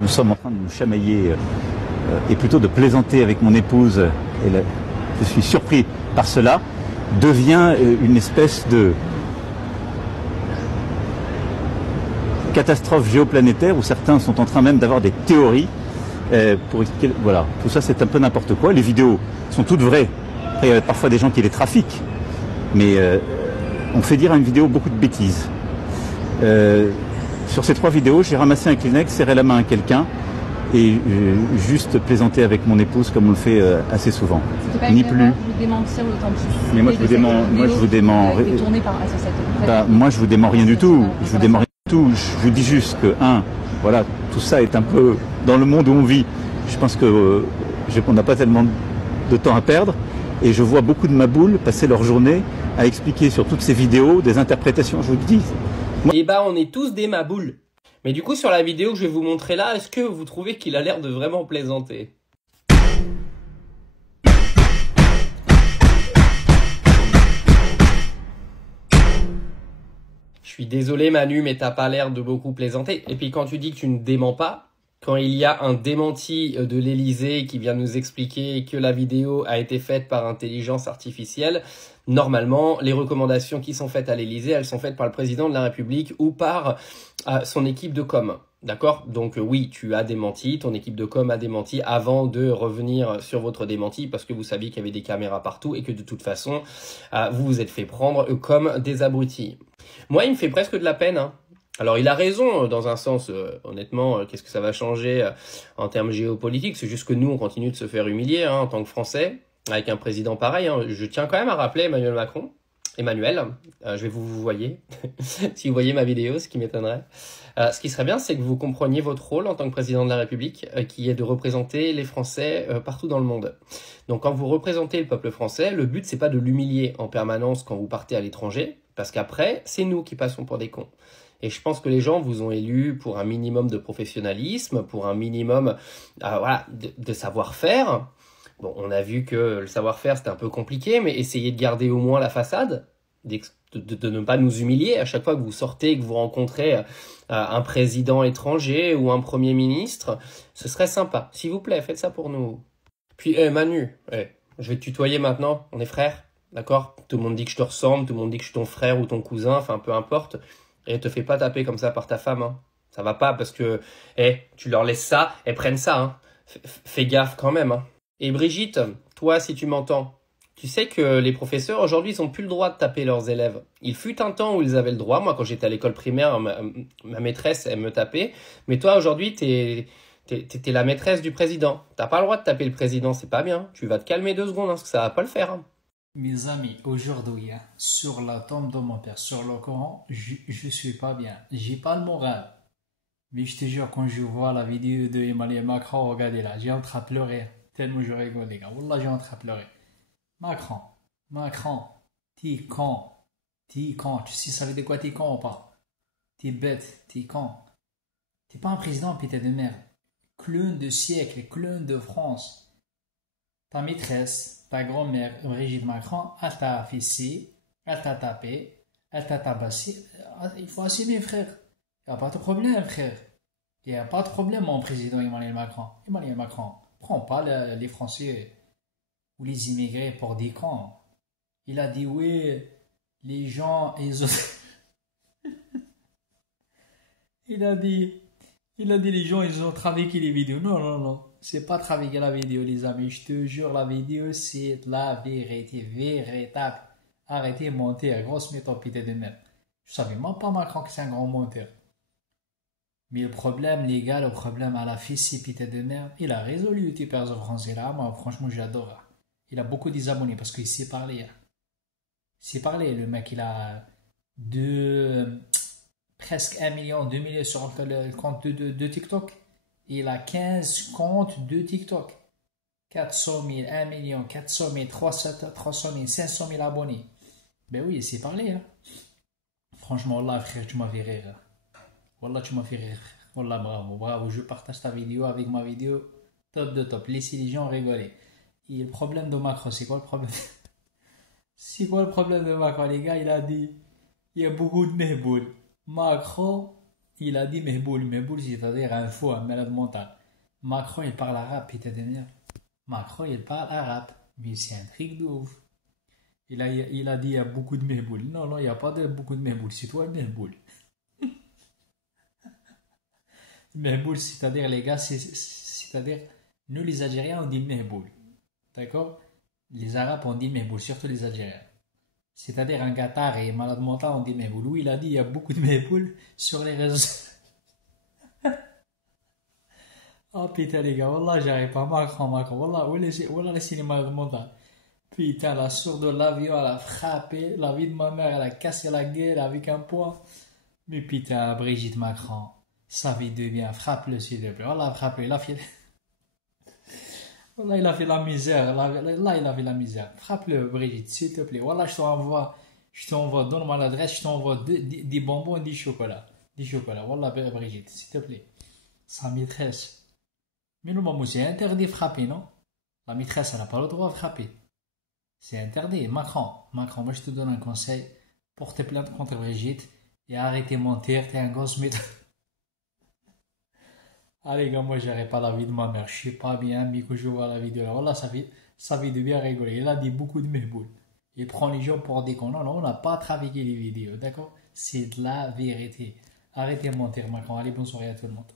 nous sommes en train de nous chamailler et plutôt de plaisanter avec mon épouse, et je suis surpris par cela, devient une espèce de catastrophe géoplanétaire où certains sont en train même d'avoir des théories pour expliquer. Voilà, tout ça c'est un peu n'importe quoi. Les vidéos sont toutes vraies. Après, il y a parfois des gens qui les trafiquent, mais on fait dire à une vidéo beaucoup de bêtises. Sur ces 3 vidéos, j'ai ramassé un Kleenex, serré la main à quelqu'un et juste plaisanté avec mon épouse comme on le fait assez souvent. Ni plus. Vous démentir l'authenticité. Mais moi je vous dément. Moi je vous dément rien du tout. Je vous dément rien du tout. Je vous dis juste que voilà, tout ça est un peu dans le monde où on vit. Je pense que on n'a pas tellement de temps à perdre et je vois beaucoup de maboules passer leur journée à expliquer sur toutes ces vidéos des interprétations. Je vous le dis. Eh bah on est tous des maboules. Mais du coup sur la vidéo que je vais vous montrer là, est-ce que vous trouvez qu'il a l'air de vraiment plaisanter? Je suis désolé Manu, mais t'as pas l'air de beaucoup plaisanter. Et puis quand tu dis que tu ne démens pas, quand il y a un démenti de l'Élysée qui vient nous expliquer que la vidéo a été faite par intelligence artificielle, normalement, les recommandations qui sont faites à l'Élysée, elles sont faites par le président de la République ou par son équipe de com. D'accord? Donc oui, tu as démenti, ton équipe de com a démenti avant de revenir sur votre démenti parce que vous saviez qu'il y avait des caméras partout et que de toute façon, vous vous êtes fait prendre comme des abrutis. Moi, il me fait presque de la peine, hein. Alors, il a raison dans un sens, honnêtement, qu'est-ce que ça va changer en termes géopolitiques? C'est juste que nous, on continue de se faire humilier en tant que Français, avec un président pareil. Je tiens quand même à rappeler Emmanuel Macron. Emmanuel, je vais vous voyez, si vous voyez ma vidéo, ce qui m'étonnerait. Ce qui serait bien, c'est que vous compreniez votre rôle en tant que président de la République, qui est de représenter les Français partout dans le monde. Donc, quand vous représentez le peuple français, le but, c'est pas de l'humilier en permanence quand vous partez à l'étranger, parce qu'après, c'est nous qui passons pour des cons. Et je pense que les gens vous ont élu pour un minimum de professionnalisme, pour un minimum voilà, de savoir-faire. Bon, on a vu que le savoir-faire, c'était un peu compliqué, mais essayez de garder au moins la façade, de ne pas nous humilier à chaque fois que vous sortez, que vous rencontrez un président étranger ou un premier ministre. Ce serait sympa. S'il vous plaît, faites ça pour nous. Puis, Manu, je vais te tutoyer maintenant. On est frères, d'accord? Tout le monde dit que je te ressemble, tout le monde dit que je suis ton frère ou ton cousin, enfin, peu importe. Et te fais pas taper comme ça par ta femme, hein. Ça va pas parce que, tu leur laisses ça, elles prennent ça, hein. Fais gaffe quand même, hein. Et Brigitte, toi, si tu m'entends, tu sais que les professeurs, aujourd'hui, ils ont plus le droit de taper leurs élèves. Il fut un temps où ils avaient le droit. Moi, quand j'étais à l'école primaire, ma maîtresse, elle me tapait. Mais toi, aujourd'hui, t'es la maîtresse du président. T'as pas le droit de taper le président, c'est pas bien. Tu vas te calmer 2 secondes, hein, parce que ça va pas le faire, hein. Mes amis, aujourd'hui, sur la tombe de mon père, sur le Coran, je suis pas bien. J'ai pas le moral. Mais je te jure, quand je vois la vidéo de Emmanuel Macron, regardez là, j'ai envie de pleurer. Tellement je rigole, les gars. Wallah, j'ai envie de pleurer. Macron, t'es con. Tu sais, ça veut dire quoi, t'es con ou pas? T'es bête, t'es con. T'es pas un président, putain de merde. Clown de siècle, clown de France. Ta maîtresse, ta grand-mère, Brigitte Macron, elle t'a fessé, elle t'a tapé, elle t'a tabassé. Il faut assumer, frère. Il n'y a pas de problème, frère. Il n'y a pas de problème, mon président Emmanuel Macron. Emmanuel Macron, prends pas les Français ou les immigrés pour des cons. Il a dit, oui, les gens, ils ont... il a dit, les gens, ils ont trafiqué les vidéos. Non. C'est pas trafiquer la vidéo, les amis. Je te jure, la vidéo, c'est la vérité, véritable. Arrêtez de mentir, grosse méthode, putain de merde. Je savais même pas, Macron, que c'est un grand menteur. Mais le problème, les gars, le problème à la fille, putain de merde, il a résolu le youtubeur français là. Moi, franchement, j'adore. Il a beaucoup d'abonnés parce qu'il sait parler. Il sait parler, le mec, il a presque 1 million, 2 millions sur le compte de TikTok. Il a 15 comptes de TikTok. 400 000, 1 million, 400 000, 300 000, 500 000 abonnés. Ben oui, il sait parler. Hein. Franchement, Wallah, frère, tu m'as fait rire. Wallah, tu m'as fait rire. Wallah, bravo. Je partage ta vidéo avec ma vidéo. Top de top. Laissez les gens rigoler. Et le problème de Macron, c'est quoi le problème? C'est quoi le problème de Macron, les gars? Il a dit, il y a beaucoup de mehboul. Macron, Il a dit Mehboul. Mehboul, c'est-à-dire un fou, un malade mental. Macron, il parle arabe, putain de merde. Macron, il parle arabe. Mais c'est un truc de ouf. Il a dit il y a beaucoup de Mehboul. Non, non, il n'y a pas beaucoup de Mehboul. C'est toi le Mehboul. Mehboul, c'est-à-dire, les gars, c'est-à-dire, nous les Algériens, on dit Mehboul. D'accord? Les Arabes, on dit Mehboul, surtout les Algériens. C'est-à-dire, un gâtard et malade mental, on dit Mehboul. Oui, il a dit il y a beaucoup de Mehboul sur les réseaux. Oh putain, les gars, wallah, j'arrive pas. Macron, wallah, laissez-les malades mentales. Putain, la sourde de l'avion, elle a frappé. La vie de ma mère, elle a cassé la gueule avec un poing. Mais putain, Brigitte Macron, sa vie de bien, frappe-le s'il te plaît. Wallah, frappe-le, il a fait. Wallah, il a fait la misère. Là, il a fait la misère. Frappe-le, Brigitte, s'il te plaît. Wallah, je t'envoie, donne-moi l'adresse, je t'envoie des bonbons et du chocolat. Du chocolat. Wallah, Brigitte, s'il te plaît. Sa maîtresse. Mais le maman, c'est interdit de frapper, non? La maîtresse, elle n'a pas le droit de frapper. C'est interdit. Macron, moi je te donne un conseil. Portez plainte contre Brigitte et arrêtez de mentir, t'es un gosse mais... Allez gars, moi j'aurais pas la vie de ma mère. Je suis pas bien, mais que je vois la vidéo là. Voilà, ça fait de bien rigoler. Il a dit beaucoup de mehboul. Il prend les gens pour des cons. Non, non, on n'a pas trafiqué les vidéos, d'accord? C'est de la vérité. Arrêtez de mentir, Macron. Allez, bonne soirée à tout le monde.